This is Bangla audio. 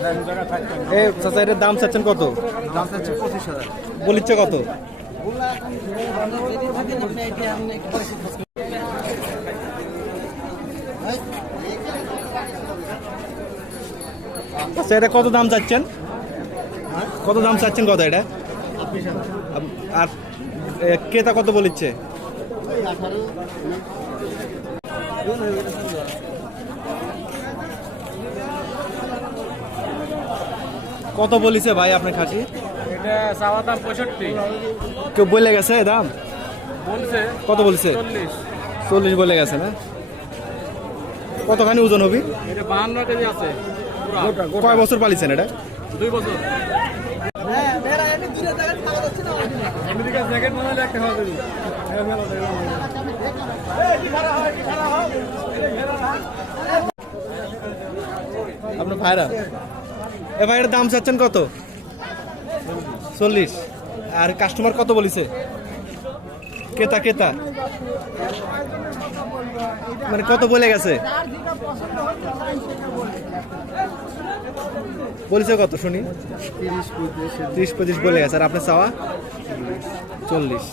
এই চাচা এটার দাম চাচ্ছেন কত? দাম চাচ্ছে 25,000। বলিচ্ছে কত? আচ্ছা এটা কত দাম চাচ্ছেন? কত দাম চাচ্ছেন কত এটা? আর ক্রেতা কত বলিচ্ছে? কত বলিছে ভাই আপনার খাসি? এটা চাওয়া দাম 65। কেউ বলে গেছে দাম? বলছে কত বলছে? 40। 40 বলে গেছে না? কতখানি ওজন হবে? এটা 52 কেজি আছে পুরা। কয় বছর পালিছেন এটা? 2 বছর। আমেরিকা জ্যাকেট বানালে একটা খাওয়া দেবি। আপনার ভাইরা এ ভাইয়ের দাম চাচ্ছেন কত? 40। আর কাস্টমার কত বলিছে? ক্রেতা মানে কত বলে গেছে? বলিছে কত শুনি? 30-35 বলে গেছে। আর আপনার চাওয়া 40।